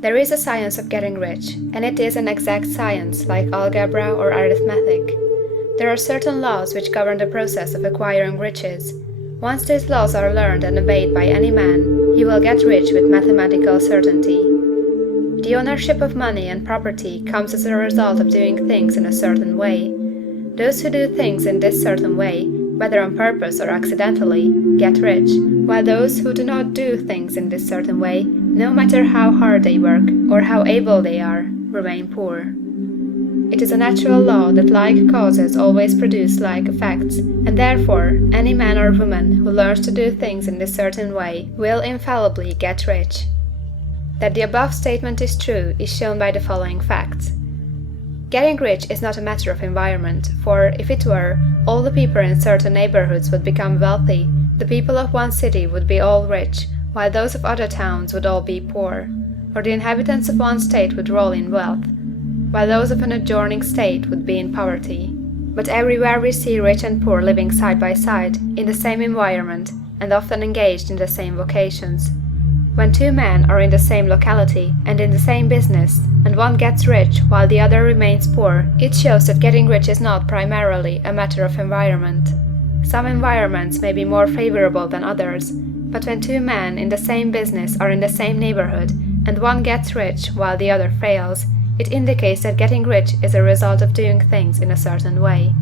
There is a science of getting rich, and it is an exact science like algebra or arithmetic. There are certain laws which govern the process of acquiring riches. Once these laws are learned and obeyed by any man, he will get rich with mathematical certainty. The ownership of money and property comes as a result of doing things in a certain way. Those who do things in this certain way, whether on purpose or accidentally, get rich, while those who do not do things in this certain way, no matter how hard they work or how able they are, remain poor. It is a natural law that like causes always produce like effects, and therefore any man or woman who learns to do things in this certain way will infallibly get rich. That the above statement is true is shown by the following facts. Getting rich is not a matter of environment, for if it were, all the people in certain neighborhoods would become wealthy, the people of one city would be all rich, while those of other towns would all be poor, or the inhabitants of one state would roll in wealth, while those of an adjoining state would be in poverty. But everywhere we see rich and poor living side by side, in the same environment, and often engaged in the same vocations. When two men are in the same locality and in the same business, and one gets rich while the other remains poor, it shows that getting rich is not primarily a matter of environment. Some environments may be more favorable than others, but when two men in the same business are in the same neighborhood, and one gets rich while the other fails, it indicates that getting rich is a result of doing things in a certain way.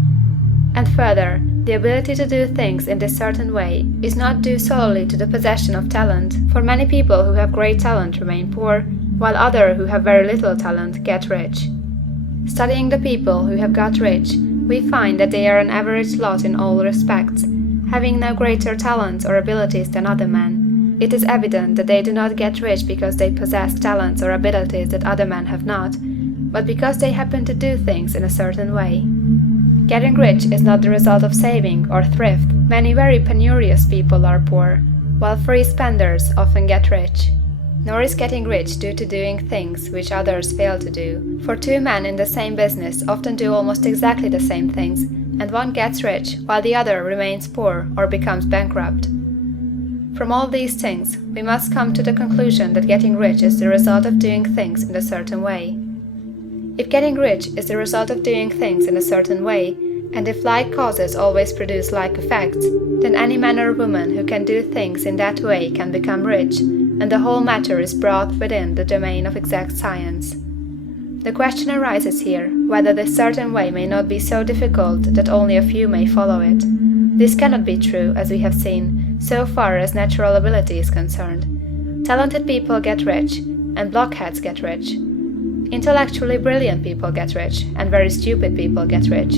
And further, the ability to do things in this certain way is not due solely to the possession of talent, for many people who have great talent remain poor, while others who have very little talent get rich. Studying the people who have got rich, we find that they are an average lot in all respects, having no greater talents or abilities than other men. It is evident that they do not get rich because they possess talents or abilities that other men have not, but because they happen to do things in a certain way. Getting rich is not the result of saving or thrift. Many very penurious people are poor, while free spenders often get rich. Nor is getting rich due to doing things which others fail to do, for two men in the same business often do almost exactly the same things, and one gets rich while the other remains poor or becomes bankrupt. From all these things, we must come to the conclusion that getting rich is the result of doing things in a certain way. If getting rich is the result of doing things in a certain way, and if like causes always produce like effects, then any man or woman who can do things in that way can become rich, and the whole matter is brought within the domain of exact science. The question arises here, whether this certain way may not be so difficult that only a few may follow it. This cannot be true, as we have seen, so far as natural ability is concerned. Talented people get rich, and blockheads get rich. Intellectually brilliant people get rich, and very stupid people get rich.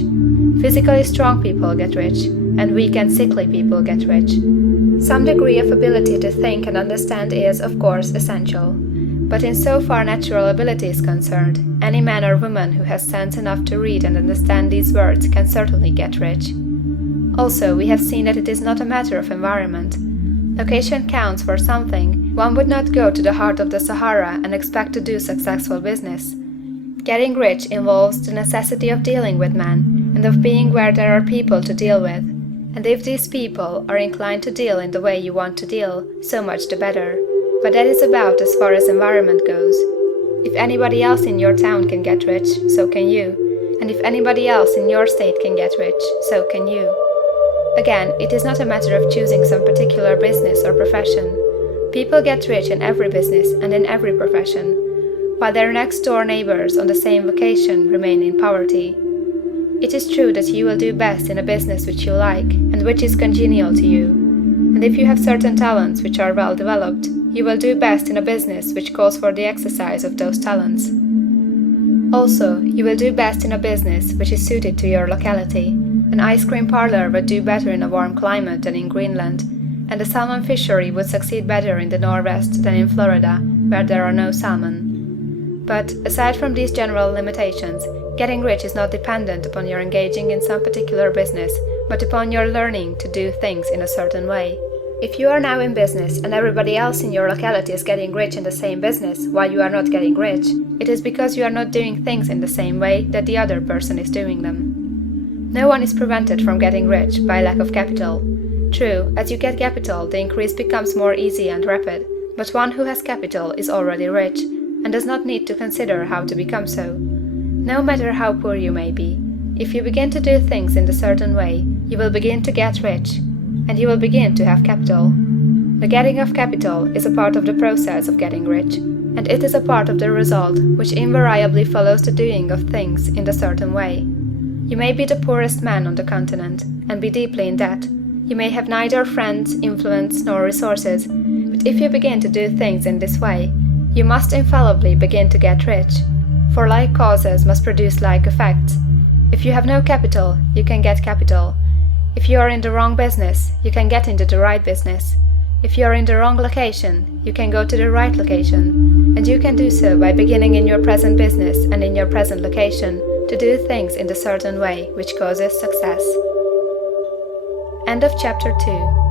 Physically strong people get rich, and weak and sickly people get rich. Some degree of ability to think and understand is, of course, essential. But in so far natural ability is concerned, any man or woman who has sense enough to read and understand these words can certainly get rich. Also, we have seen that it is not a matter of environment. Location counts for something. One would not go to the heart of the Sahara and expect to do successful business. Getting rich involves the necessity of dealing with men, and of being where there are people to deal with. And if these people are inclined to deal in the way you want to deal, so much the better. But that is about as far as environment goes. If anybody else in your town can get rich, so can you. And if anybody else in your state can get rich, so can you. Again, it is not a matter of choosing some particular business or profession. People get rich in every business and in every profession, while their next-door neighbors on the same vocation remain in poverty. It is true that you will do best in a business which you like, and which is congenial to you. And if you have certain talents which are well developed, you will do best in a business which calls for the exercise of those talents. Also, you will do best in a business which is suited to your locality. An ice cream parlor would do better in a warm climate than in Greenland, and a salmon fishery would succeed better in the Northwest than in Florida, where there are no salmon. But, aside from these general limitations, getting rich is not dependent upon your engaging in some particular business, but upon your learning to do things in a certain way. If you are now in business and everybody else in your locality is getting rich in the same business while you are not getting rich, it is because you are not doing things in the same way that the other person is doing them. No one is prevented from getting rich by lack of capital. True, as you get capital, the increase becomes more easy and rapid, but one who has capital is already rich, and does not need to consider how to become so. No matter how poor you may be, if you begin to do things in a certain way, you will begin to get rich, and you will begin to have capital. The getting of capital is a part of the process of getting rich, and it is a part of the result which invariably follows the doing of things in a certain way. You may be the poorest man on the continent, and be deeply in debt. You may have neither friends, influence, nor resources, but if you begin to do things in this way, you must infallibly begin to get rich, for like causes must produce like effects. If you have no capital, you can get capital. If you are in the wrong business, you can get into the right business. If you are in the wrong location, you can go to the right location, and you can do so by beginning in your present business and in your present location to do things in a certain way which causes success. End of chapter 2.